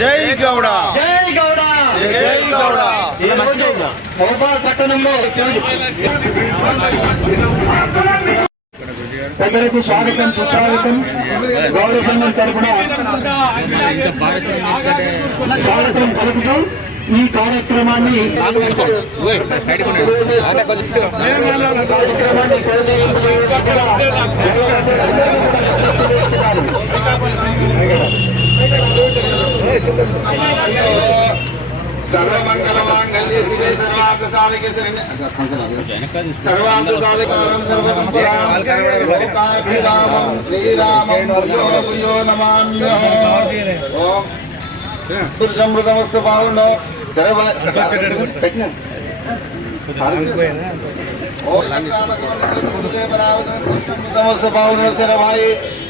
జై గౌడ జై గౌడ జై గౌడ. పట్టణంలో ప్రజలకు స్వాగతం సుస్వాగతం. గౌరవ సంఘం తరఫున స్వాగతం పలుకుతూ ఈ కార్యక్రమాన్ని సర్వమంగళమాంగళ్యే శివే సర్వార్థసాధకే శరణ్యే సర్వార్థసాధకారం సర్వమంగళాభిరామం శ్రీరామం భూయో నమామ్యహం. ఓం పురుషమృతమస్తు బాగుండో సర్వ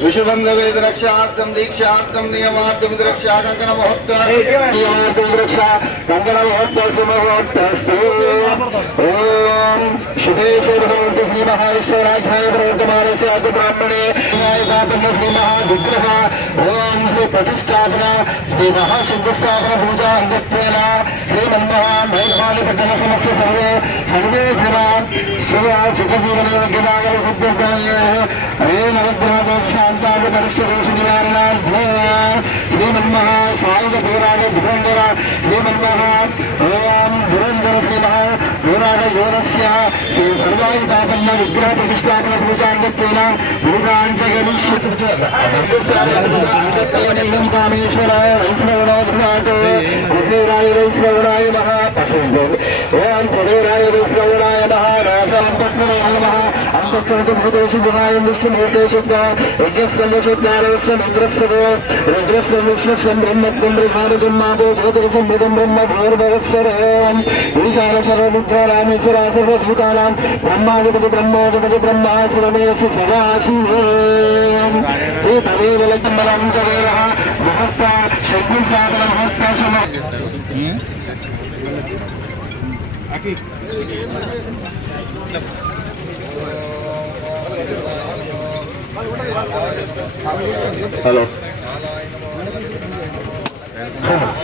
विषुबंध वेद रक्षार्थम दीक्षार्थम नियमार्थम रक्षा कंकण महोत्सव रक्षा कंकण महोत्सव सुमहोत्सव. ओम शुभेश्वर भगवती श्री महाविश्वराध्याय प्रवर्तमानस्य अति ब्राह्मणे श्री महाविग्रह ओम श्री प्रतिष्ठापना श्री महाशुद्धस्थापना पूजा अंगत्वेन श्रीमन्महामेघवालिपट्टन समस्त सर्वे सर्वे जना शिव सुखजीवन गिरागल सिद्धाय हरे नवग्रह शांताद परिष्ठ दोष निवारणार्थे श्रीमन्महा सायुध पुराण धुरंधर श्रीमन्महा ओम धुरंधर श्री महा पुराण योगस्य श्री सर्वायुधापन्न विग्रह प्रतिष्ठापन पूजांगत्वेन पूजांचगणिष्यं कामेश्वराय वैष्णवनाथ कुबेराय वैष्णवनाय महा पशुदेव ओम कुबेराय वैष्णवनाय महा राजां तत्त्वनाय नमः अंतचोदभूतेषु गुणाय विष्णुमूर्तेषु यज्ञस्कंदशोद्धारवस्य मन्त्रस्य रुद्रस्य विष्णुस्य ब्रह्मत्वं प्रधानकं मापो ज्योतिर्संभृतं ब्रह्म भूर्भुवस्सरम् ईशान सर्वबुद्धा रामेश्वरा सर्वभूतानां ब्रह्माधिपति ब्रह्मोऽधिपति ब्रह्मा शिवमेषु सदाशिवम् हे तदेव लक्ष्मणं तदेवः मुहूर्ता शक्तिसाधन मुहूर्ता హలో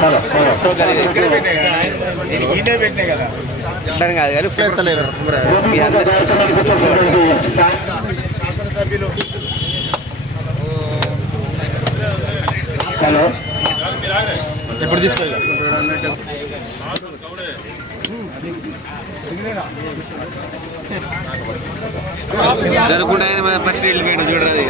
హలో పెట్టినా కదా కాదు పెట్టలేదు హలో ఎప్పుడు తీసుకోవాలి జరుగుకుండా ఫస్ట్ వెళ్ళిపోయింది చూడరాది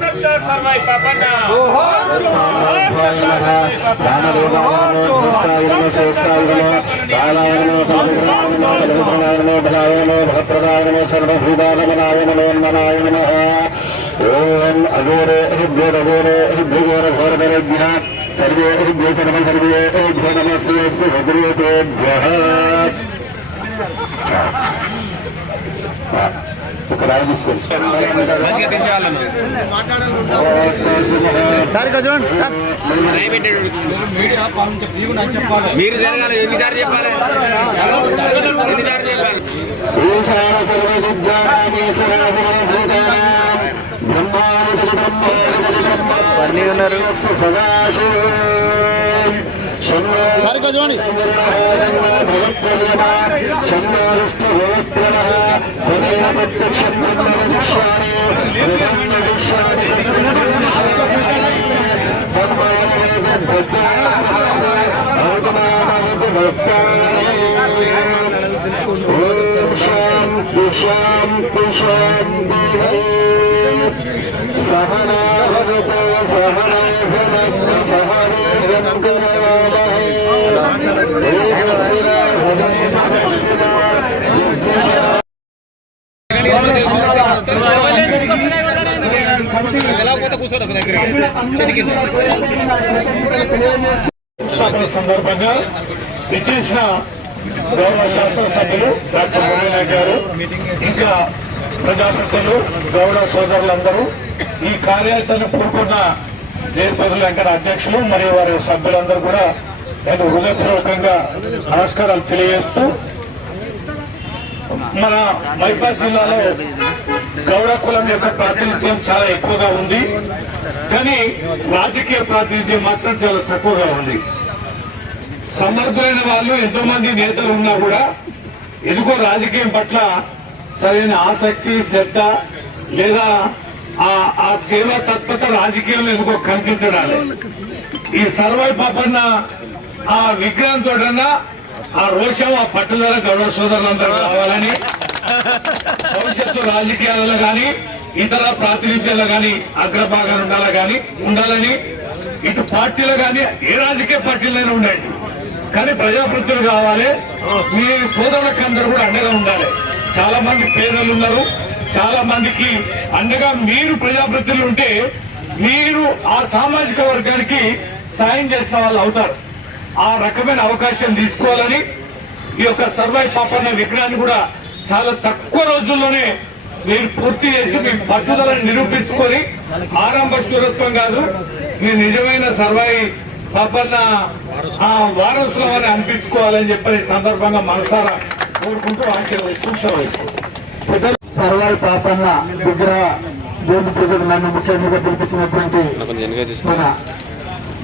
सरदार सरवाई पापना ओम अघोरे अघोरे भूगोर घोरभ्यः सर्वे सर्वे नमस्ते भगवतेभ्यः. మీరు జరగాలి ఎన్నిసార్లు చెప్పాలి అన్నీ ఉన్నారు సరిగ్గా చూడండి शांति सहना भवतु सहनौ भुनक्तु सह वीर्यं करवावहै సందర్భంగా విచ్చేసిన గౌరవ శాసనసభ్యులు డాక్టర్ మోహన్ గారు ఇంకా ప్రజాప్రతినిధులు గౌరవ సోదరులందరూ ఈ కార్యాచరణ పూర్కొన్న జయపదులు వెంకట అధ్యక్షులు మరియు వారి సభ్యులందరూ కూడా నేను హృదయపూర్వకంగా నమస్కారాలు తెలియజేస్తూ మన మైబాద్ జిల్లాలో గౌడ కులం యొక్క ప్రాతినిధ్యం చాలా ఎక్కువగా ఉంది, కానీ రాజకీయ ప్రాతినిధ్యం మాత్రం చాలా తక్కువగా ఉంది. సమర్థులైన వాళ్ళు ఎంతో మంది నేతలు ఉన్నా కూడా ఎందుకో రాజకీయం పట్ల సరైన ఆసక్తి శ్రద్ధ లేదా ఆ సేవా తత్పరత రాజకీయంలో ఎందుకో కనిపించడాలి. ఈ సర్వై పాపన్న ఆ విగ్రహంతో ఆ రోషం ఆ పట్టుదల గౌరవ సోదరులందరూ కావాలని, భవిష్యత్తు రాజకీయాలలో కానీ ఇతర ప్రాతినిధ్యాల్లో కానీ అగ్రభాగాలు ఉండాలని ఇటు పార్టీలో కానీ ఏ రాజకీయ పార్టీలైనా ఉండండి, కానీ ప్రజాప్రతినిధులు కావాలి. మీ సోదరులకు అందరూ కూడా అండగా ఉండాలి. చాలా మంది పేదలు ఉన్నారు, చాలా మందికి అండగా మీరు ప్రజాప్రతినిధులు ఉంటే మీరు ఆ సామాజిక వర్గానికి సాయం చేసిన వాళ్ళు అవుతారు. ఆ రకమైన అవకాశం తీసుకోవాలని ఈ యొక్క సర్వై పాపన్న విగ్రహాన్ని కూడా చాలా తక్కువ రోజుల్లోనే మీరు పూర్తి చేసి మీ పట్టుదలను నిరూపించుకొని ఆరంభ శూరత్వం కాదు, మీ నిజమైన సర్వై పాపన్న వారసులం అని అనిపించుకోవాలని చెప్పి సందర్భంగా మనసారా కోరుకుంటూ ఆశీర్వదిస్తూ సర్వై పాపన్న విగ్రహ జ్యోతి పూజకు నన్ను ముఖ్యంగా పిలిపించినటువంటి మన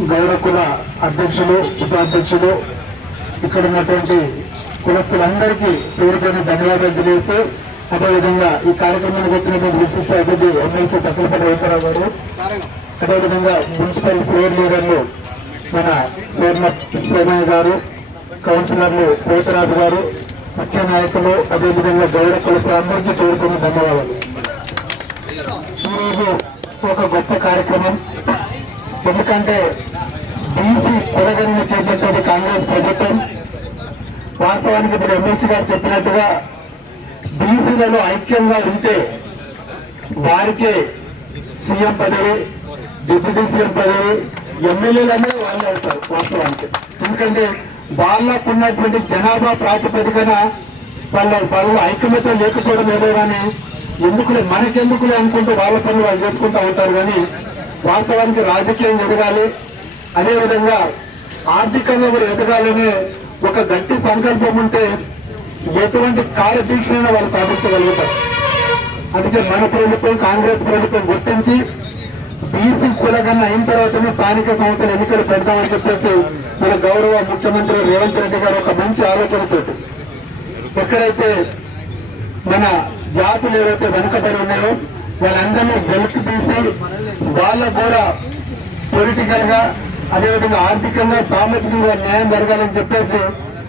గౌడ కుల అధ్యక్షులు ఉపాధ్యక్షులు ఇక్కడ ఉన్నటువంటి కులస్తులందరికీ పేరుపైన ధన్యవాదాలు తెలియజేస్తూ, అదేవిధంగా ఈ కార్యక్రమానికి వచ్చినటువంటి విశిష్ట అతిథి ఎమ్మెల్సీ తక్కువపల్లి వెంకటరావు గారు, అదేవిధంగా మున్సిపల్ ఫ్లోర్ లీడర్లు మన సోమయ్య గారు, కౌన్సిలర్లు పోతరాజు గారు, ముఖ్య నాయకులు, అదేవిధంగా గౌడ కులస్తులందరికీ చేరుకున్న ధన్యవాదాలు. ఈరోజు ఒక గొప్ప కార్యక్రమం, ఎందుకంటే బీసీ కులగణన చేపట్టేది కాంగ్రెస్ ప్రభుత్వం. వాస్తవానికి ఇప్పుడు ఎమ్మెల్సీ గారు చెప్పినట్టుగా బీసీలలో ఐక్యంగా ఉంటే వారికే సీఎం పదవి, డిప్యూటీ సీఎం పదవి, ఎమ్మెల్యేలనే వాళ్ళు అవుతారు వాస్తవానికి. ఎందుకంటే వాళ్ళకు ఉన్నటువంటి జనాభా ప్రాతిపదికన వాళ్ళు ఐక్యమత్యం లేకపోవడం ఏదో కానీ ఎందుకులే మనకెందుకులే అనుకుంటూ వాళ్ళ పనులు వాళ్ళు చేసుకుంటూ ఉంటారు. కానీ వాస్తవానికి రాజకీయం ఎదగాలి, అదేవిధంగా ఆర్థికంగా కూడా ఎదగాలనే ఒక గట్టి సంకల్పం ఉంటే ఎటువంటి కార్యదీక్షనైనా వాళ్ళు సాధించగలుగుతారు. అందుకే మన ప్రభుత్వం కాంగ్రెస్ ప్రభుత్వం గుర్తించి బీసీ కులగన్న అయిన తర్వాతనే స్థానిక సంస్థల ఎన్నికలు పెడతామని చెప్పేసి మన గౌరవ ముఖ్యమంత్రి రేవంత్ రెడ్డి గారు ఒక మంచి ఆలోచనతో ఎక్కడైతే మన జాతులు ఏవైతే వెనుకబడి ఉన్నాయో వాళ్ళందరినీ వెలికి తీసి వాళ్ళకు కూడా పొలిటికల్ గా అదేవిధంగా ఆర్థికంగా సామాజికంగా న్యాయం జరగాలని చెప్పేసి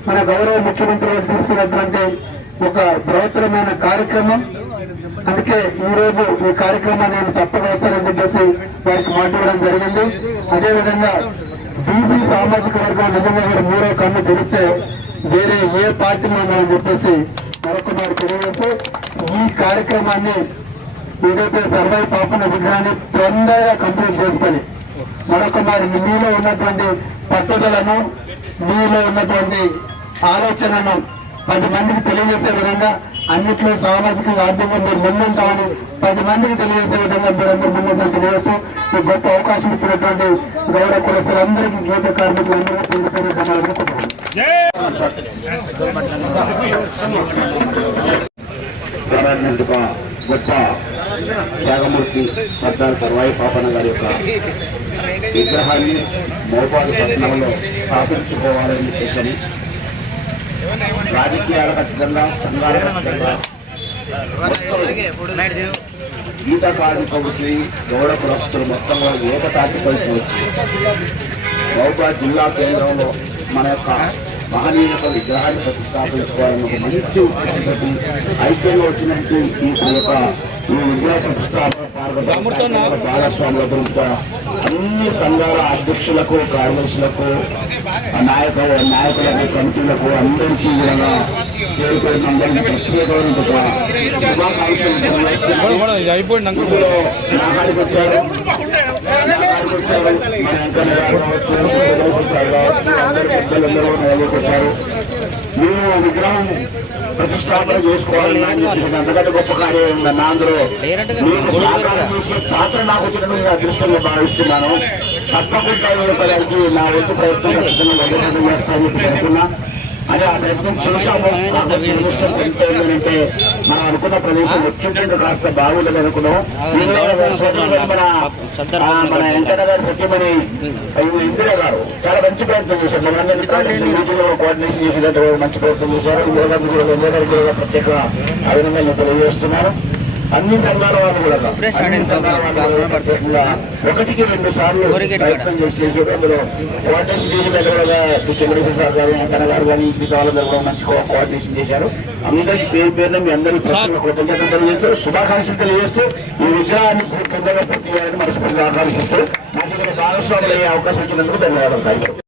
మన గౌరవ ముఖ్యమంత్రి గారు తీసుకున్నటువంటి ఒక బృహత్తరమైన కార్యక్రమం. అందుకే ఈ రోజు ఈ కార్యక్రమాన్ని నేను తప్పగా వస్తానని చెప్పేసి వారికి మాట్లాడడం జరిగింది. అదేవిధంగా బీసీ సామాజిక వర్గం నిజంగా కూడా మూడో కన్ను తెలిస్తే వేరే ఏ పార్టీలో ఉన్నామని చెప్పేసి మరొకసారి తెలియజేస్తూ ఈ కార్యక్రమాన్ని ఏదైతే సర్వై పాపన్న విగ్రహాన్ని తొందరగా కంప్లీట్ చేసుకొని మరొక మీలో ఉన్నటువంటి పట్టుదలను మీలో ఉన్నటువంటి ఆలోచనను 10 మందికి తెలియజేసే విధంగా అన్నింటిలో సామాజికంగా ఆర్థికంగా మీరు ముందుంటామని 10 మందికి తెలియజేసే విధంగా మీరందరూ ముందుంటామని తెలియజేస్తూ ఈ గొప్ప అవకాశం ఇచ్చినటువంటి గౌరవ కులస్తులందరికీ గీత కార్మికులందరికీ గొప్ప త్యాగమూర్తి సర్దార్ సర్వాయి పాపన్న గారి యొక్క విగ్రహాన్ని మోపాడు పట్టణంలో స్థాపించుకోవాలని చెప్పేసి రాజకీయాలకు అతీతంగా సంఘాలకు అతీతంగా గీత కార్మికులకి గౌడ కులస్తులు మొత్తం కూడా ఏకతాటిపైకి వచ్చి మహబూబాబాద్ జిల్లా కేంద్రంలో మన యొక్క మహనీయుల విగ్రహాన్ని ప్రతిష్టాపించుకోవాలని ఒక మంచి ఉద్దేశంతో ఐక్యంగా వచ్చినట్టు ఈ విగ్రహ ప్రతిష్టాపన భాగస్వాముల గురించి అన్ని సంఘాల అధ్యక్షులకు కార్యదర్శులకు నాయకులకు కమిటీలకు అందరికీ కూడా చేరుకున్న అందరికీ ప్రత్యేకమైన శుభాకాంక్షలు వచ్చారు. మేము విగ్రహం ప్రతిష్టాపన చేసుకోవాలని అంతకంటే గొప్ప కార్యం ఉందన్న అందులో మీకు సహకారం చేసే పాత్ర నాకు వచ్చిన అదృష్టంగా భావిస్తున్నాను. తప్పకుండా పనికి నా వంతు ప్రయత్నం ఖచ్చితంగా చేస్తానని అనుకున్నా. అదే ఆ ప్రయత్నం చేశాము. ఏంటంటే మనం అనుకున్న ప్రదేశం వచ్చింటే కాస్త బాగుండదు అనుకున్నాం. మన వెంకట గారు సత్యమని ఇందిరా గారు చాలా మంచి ప్రయత్నం చేశారు. మనందరినీ కోఆర్డినేషన్ చేసేటట్టు మంచి ప్రయత్నం చేశారు. గారికి కూడా ప్రత్యేక అభినందనలు తెలియజేస్తున్నారు. అన్ని సంఘాల వాళ్ళు కూడా ప్రత్యేకంగా 1-2 సార్లు ప్రయత్నం చేసి అందులో కోఆర్డినేషన్ చేసిన చంద్రశేఖర్ సార్ గారు వెంకన్న గారు కానీ మిగతా వాళ్ళందరూ కూడా మంచి కోఆర్డినేషన్ చేశారు. అందరికీ పేరున మీ అందరికీ కృతజ్ఞతలు తెలియజేస్తూ శుభాకాంక్షలు తెలియజేస్తూ ఈ విగ్రహాన్ని తొందరగా పూర్తి చేయాలని మనస్ఫూర్తిగా ఆకాంక్షిస్తూ నాకు ఇక్కడ భాగస్వాములు అయ్యే అవకాశం ఇచ్చినందుకు ధన్యవాదాలు.